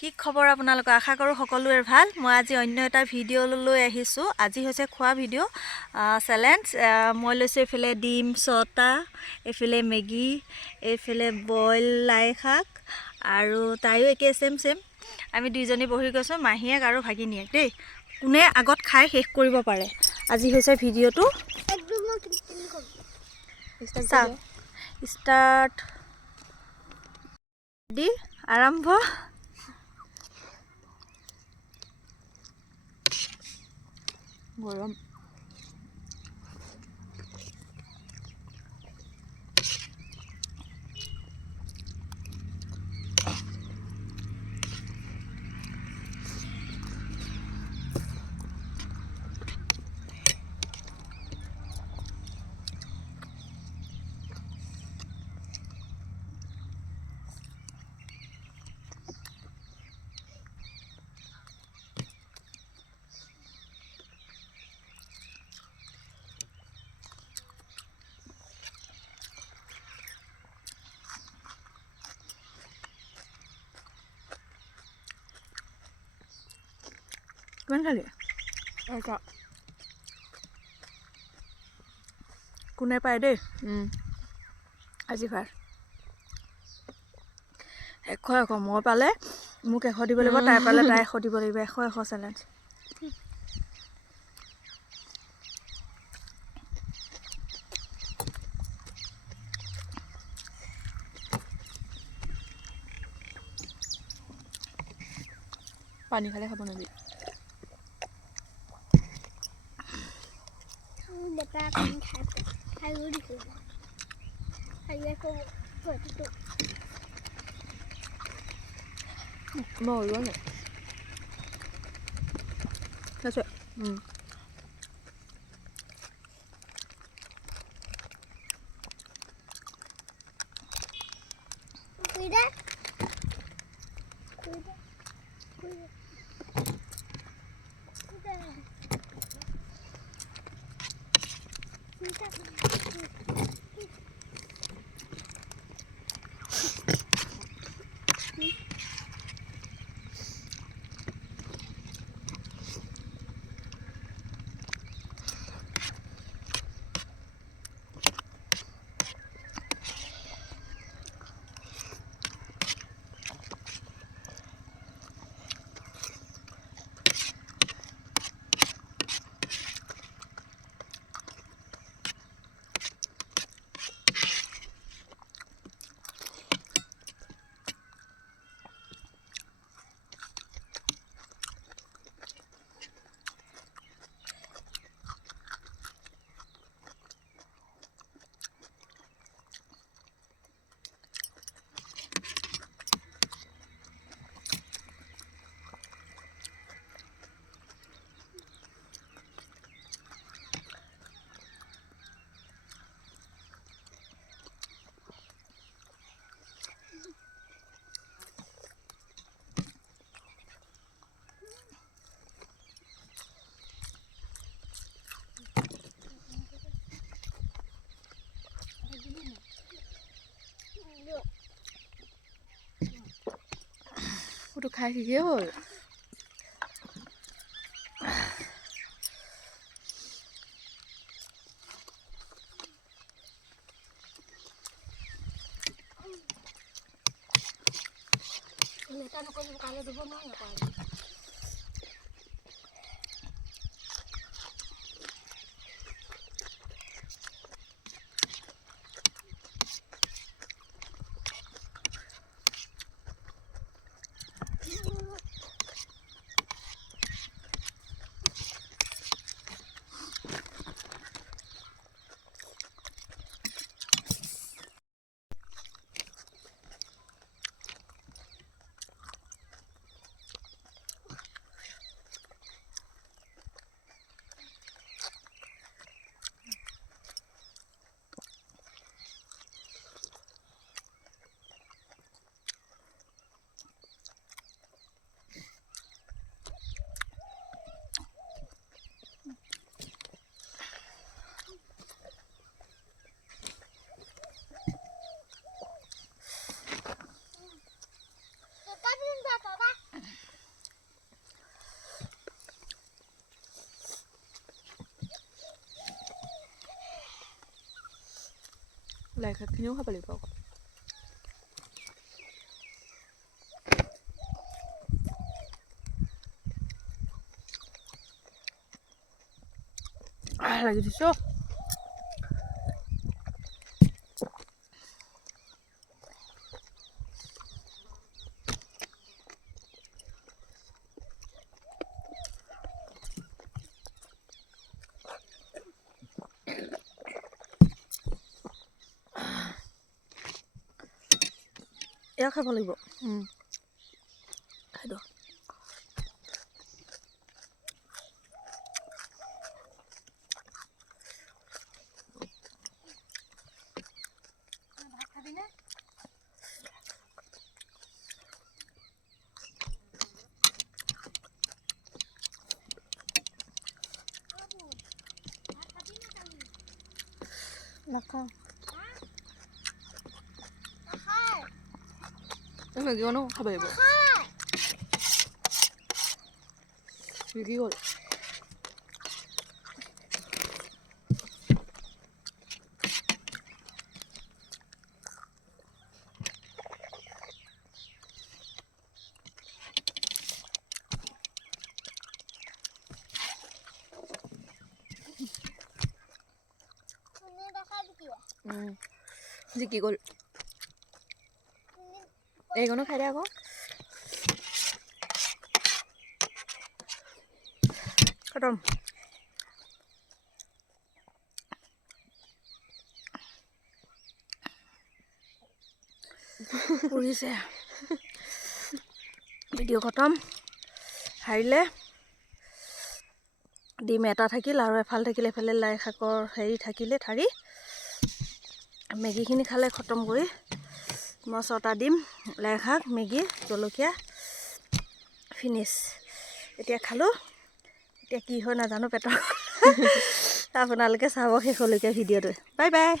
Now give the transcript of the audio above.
কি খবৰ আপোনালোকৰ আশা কৰোঁ সকলোৰে ভাল মই আজি অন্য এটা ভিডিঅ' লৈ আহিছোঁ আজি হৈছে খোৱা ভিডিঅ' চেলেঞ্জ মই লৈছোঁ এইফালে ডিম 6টা এইফালে মেগী এইফালে বইল লাই শাক আৰু তাইও একে সেম আমি দুইজনী বহি গৈছোঁ মাহীয়েক আৰু ভাগিনীয়েক দেই কোনে আগত খাই শেষ কৰিব পাৰে আজি হৈছে ভিডিঅ'টো ষ্টাৰ্ট দি আৰম্ভ গৰম কিমান খালি কোনে পায় দেই আজি ভাৰ এশ মই পালে মোক 100 দিব লাগিব তাই পালে তাই 100 দিব লাগিব 100 চেলেঞ্জ পানী খালে খাব নোৱাৰি mau luôn này thật sự Udah kayak gitu. লাই শাকখিনিও খাব লাগিব লাগি দিছো এয়া খাব লাগিব খাই দিওঁ নাখাওঁ মেগীকণো খাব লাগিব কি হ'ল জিকি গ'ল এইকণো খাই দে আকৌ খতম উৰিছে ভিডিঅ' খতম হাৰিলে ডিম এটা থাকিল আৰু এফাল থাকিলে এফালে লাই শাকৰ হেৰি থাকিলে ঠাৰি মেগীখিনি খালে খতম কৰি মই 6টা ডিম লাই শাক মেগী জলকীয়া ফিনিছ এতিয়া খালোঁ এতিয়া কি হয় নাজানো পেটৰ আপোনালোকে চাব শেষলৈকে ভিডিঅ'টো বাই বাই